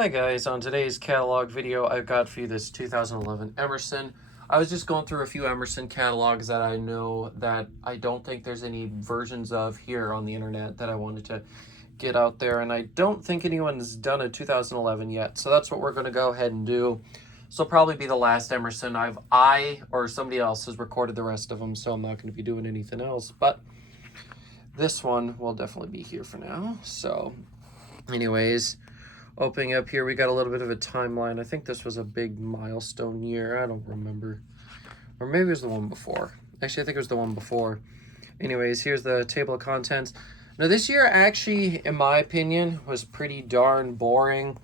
Hi guys, on today's catalog video I've got for you this 2011 Emerson. I was just going through a few Emerson catalogs that I know that I don't think there's any versions of here on the internet that I wanted to get out there, and I don't think anyone's done a 2011 yet, so that's what we're going to go ahead and do. This will probably be the last Emerson. I or somebody else has recorded the rest of them, so I'm not going to be doing anything else, but this one will definitely be here for now. So anyways, opening up here, we got a little bit of a timeline. I think this was a big milestone year. I don't remember. Or maybe it was the one before. Actually, I think it was the one before. Anyways, here's the table of contents. Now, this year actually, in my opinion, was pretty darn boring.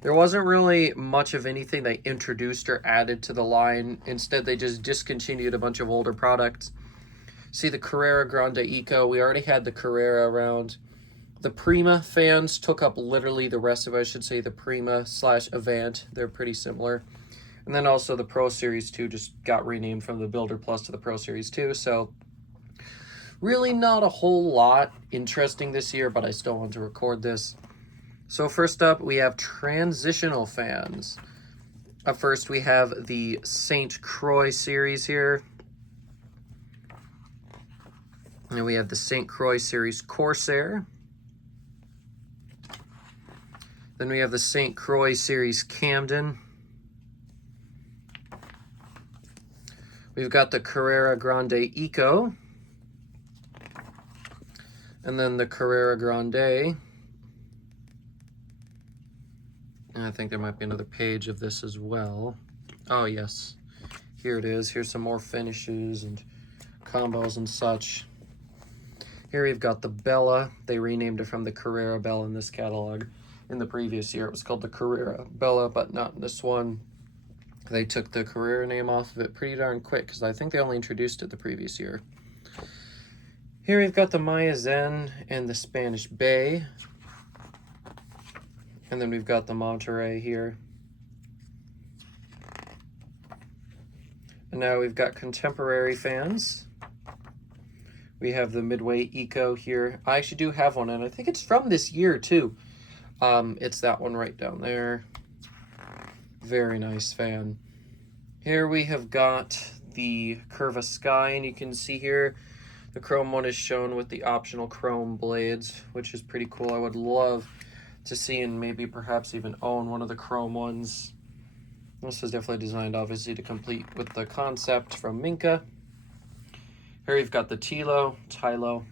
There wasn't really much of anything they introduced or added to the line. Instead, they just discontinued a bunch of older products. See the Carrera Grande Eco. We already had the Carrera around. The Prima fans took up literally the rest of it. I should say the Prima / Avant. They're pretty similar. And then also the Pro Series 2 just got renamed from the Builder Plus to the Pro Series 2. So really not a whole lot interesting this year, but I still want to record this. So first up, we have transitional fans. Up first, we have the St. Croix series here. And we have the St. Croix series Corsair. Then we have the St. Croix series Camden. We've got the Carrera Grande Eco. And then the Carrera Grande. And I think there might be another page of this as well. Oh, yes. Here it is. Here's some more finishes and combos and such. Here we've got the Bella. They renamed it from the Carrera Bella in this catalog. In the previous year, it was called the Carrera Bella, but not in this one. They took the Carrera name off of it pretty darn quick, because I think they only introduced it the previous year. Here we've got the Maya Zen and the Spanish Bay. And then we've got the Monterey here. And now we've got contemporary fans. We have the Midway Eco here. I actually do have one, and I think it's from this year too. It's that one right down there. Very nice fan. Here we have got the Curva Sky, and you can see here the chrome one is shown with the optional chrome blades, which is pretty cool. I would love to see and maybe perhaps even own one of the chrome ones. This is definitely designed obviously to complete with the concept from Minka. Here we've got the Tilo,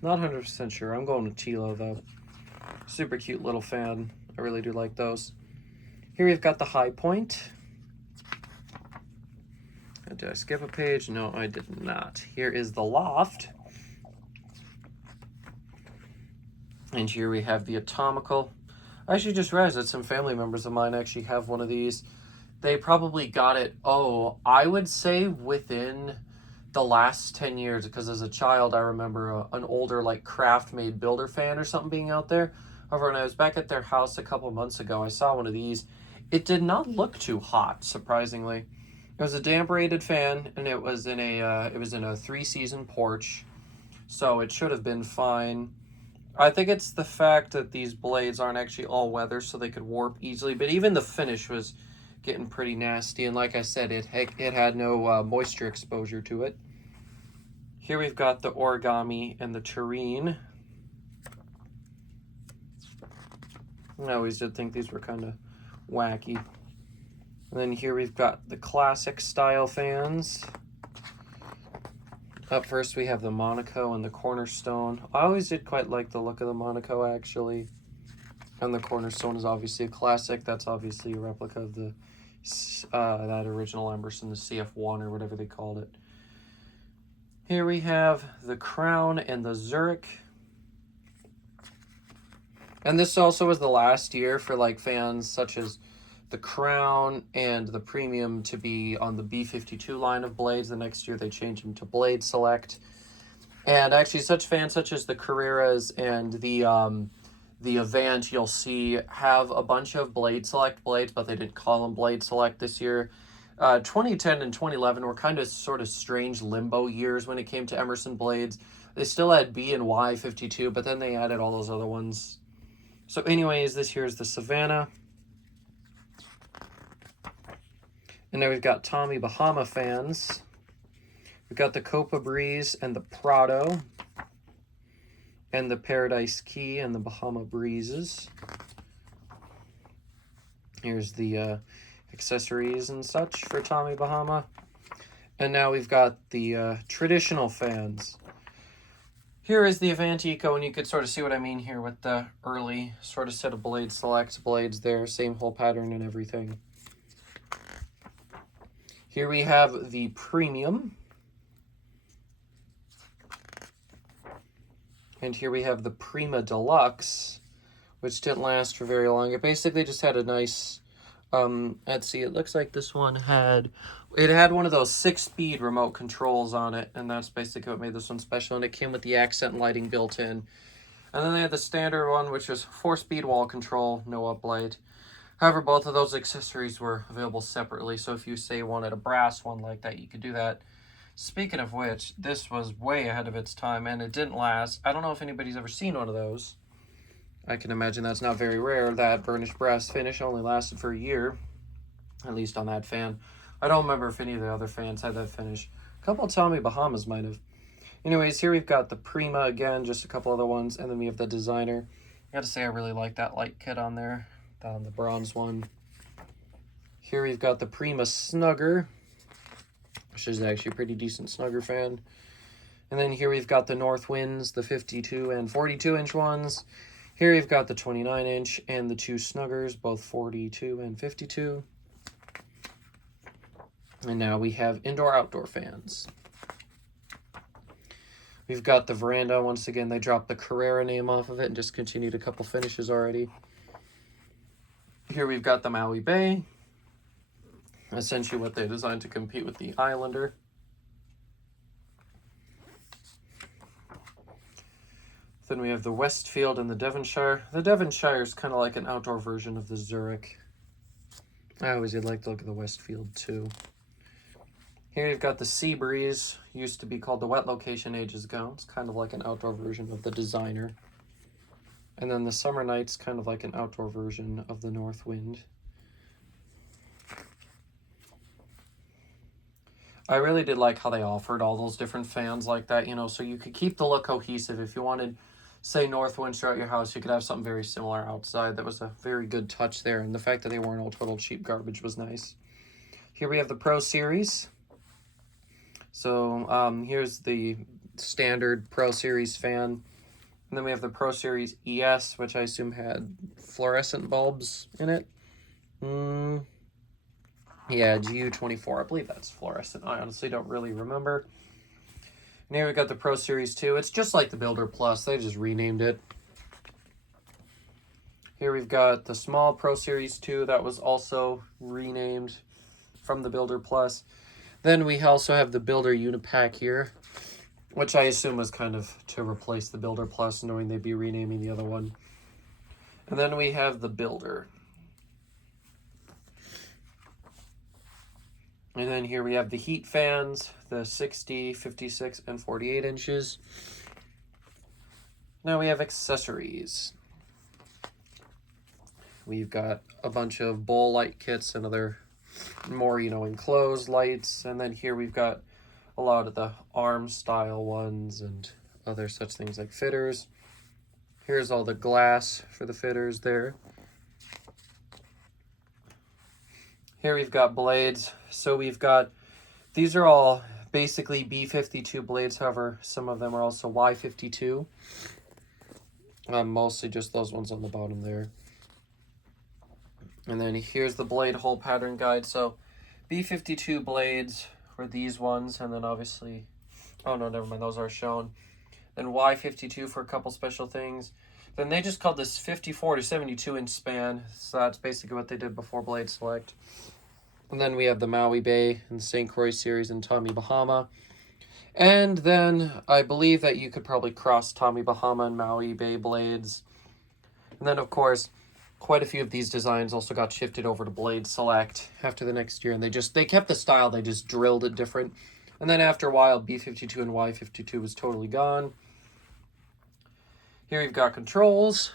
not 100% sure. I'm going with Tilo though. Super cute little fan. I really do like those. Here we've got the High Point. Did I skip a page? No, I did not. Here is the Loft. And here we have the Atomical. I actually just realized that some family members of mine actually have one of these. They probably got it, I would say within the last 10 years, because as a child, I remember an older like craft-made builder fan or something being out there. However, when I was back at their house a couple months ago, I saw one of these. It did not look too hot, surprisingly. It was a damp-rated fan, and it was in a 3-season porch, so it should have been fine. I think it's the fact that these blades aren't actually all weather, so they could warp easily. But even the finish was getting pretty nasty, and like I said, it had no moisture exposure to it. Here we've got the Origami and the Tureen. I always did think these were kind of wacky. And then here we've got the classic style fans. Up first we have the Monaco and the Cornerstone. I always did quite like the look of the Monaco actually. And the Cornerstone is obviously a classic. That's obviously a replica of the that original Emerson, the CF1 or whatever they called it. Here we have the Crown and the Zurich. And this also was the last year for like fans such as the Crown and the Premium to be on the B52 line of blades. The next year they changed them to Blade Select. And actually such fans such as the Carreras and the Avant, you'll see, have a bunch of Blade Select blades, but they didn't call them Blade Select this year. 2010 and 2011 were kind of sort of strange limbo years when it came to Emerson blades. They still had B and Y 52, but then they added all those other ones. So anyways, this here is the Savannah. And now we've got Tommy Bahama fans. We've got the Copa Breeze and the Prado. And the Paradise Key and the Bahama Breezes. Here's the accessories and such for Tommy Bahama. And now we've got the traditional fans. Here is the Avantico, and you could sort of see what I mean here with the early sort of set of blade select blades there. Same whole pattern and everything. Here we have the Premium. And here we have the Prima Deluxe, which didn't last for very long. It basically just had a nice, let's see, it looks like this one had one of those 6-speed remote controls on it, and that's basically what made this one special, and it came with the accent lighting built in. And then they had the standard one, which was 4-speed wall control, no uplight. However, both of those accessories were available separately, so if you, say, wanted a brass one like that, you could do that. Speaking of which, this was way ahead of its time, and it didn't last. I don't know if anybody's ever seen one of those. I can imagine that's not very rare. That burnished brass finish only lasted for a year, at least on that fan. I don't remember if any of the other fans had that finish. A couple of Tommy Bahamas might have. Anyways, here we've got the Prima again, just a couple other ones, and then we have the Designer. I gotta say, I really like that light kit on there, on the bronze one. Here we've got the Prima Snugger, which is actually a pretty decent Snugger fan. And then here we've got the North Winds, the 52 and 42-inch ones. Here we've got the 29-inch and the 2 Snuggers, both 42 and 52. And now we have indoor-outdoor fans. We've got the Veranda. Once again, they dropped the Carrera name off of it and just continued a couple finishes already. Here we've got the Maui Bay. Essentially what they designed to compete with the Islander. Then we have the Westfield and the Devonshire. The Devonshire is kind of like an outdoor version of the Zurich. I always did like to look at the Westfield too. Here you've got the Sea Breeze, used to be called the Wet Location ages ago. It's kind of like an outdoor version of the Designer. And then the Summer Night's kind of like an outdoor version of the North Wind. I really did like how they offered all those different fans like that, you know, so you could keep the look cohesive. If you wanted, say, North Wind throughout your house, you could have something very similar outside. That was a very good touch there, and the fact that they weren't all total cheap garbage was nice. Here we have the Pro Series. So here's the standard Pro Series fan. And then we have the Pro Series ES, which I assume had fluorescent bulbs in it. Yeah, GU24, I believe that's fluorescent. I honestly don't really remember. And here we got the Pro Series 2. It's just like the Builder Plus, they just renamed it. Here we've got the small Pro Series 2 that was also renamed from the Builder Plus. Then we also have the Builder Unipack here, which I assume was kind of to replace the Builder Plus, knowing they'd be renaming the other one. And then we have the Builder. And then here we have the heat fans, the 60, 56, and 48 inches. Now we have accessories. We've got a bunch of bowl light kits and other more, you know, enclosed lights. And then here we've got a lot of the arm style ones and other such things like fitters. Here's all the glass for the fitters there. Here we've got blades. So we've got, these are all basically B52 blades. However, some of them are also Y52. Mostly just those ones on the bottom there. And then here's the blade hole pattern guide. So B52 blades were these ones, and then obviously, oh no, never mind, those are shown. Then Y52 for a couple special things. Then they just called this 54 to 72 inch span. So that's basically what they did before Blade Select. And then we have the Maui Bay and the St. Croix series and Tommy Bahama. And then I believe that you could probably cross Tommy Bahama and Maui Bay blades. And then, of course, quite a few of these designs also got shifted over to Blade Select after the next year. And they kept the style, they just drilled it different. And then after a while, B52 and Y52 was totally gone. Here we've got controls.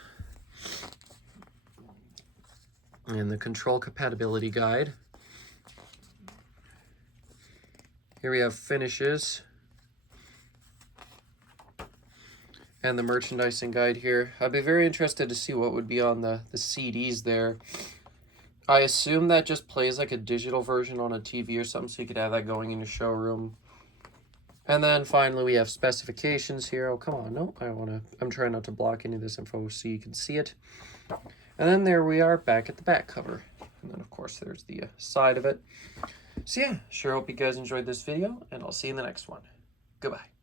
And the control compatibility guide. Here we have finishes and the merchandising guide here. I'd be very interested to see what would be on the CDs there. I assume that just plays like a digital version on a TV or something, so you could have that going in your showroom. And then finally we have specifications here. Oh, come on, no, I'm trying not to block any of this info so you can see it. And then there we are back at the back cover. And then of course there's the side of it. So yeah, sure hope you guys enjoyed this video, and I'll see you in the next one. Goodbye.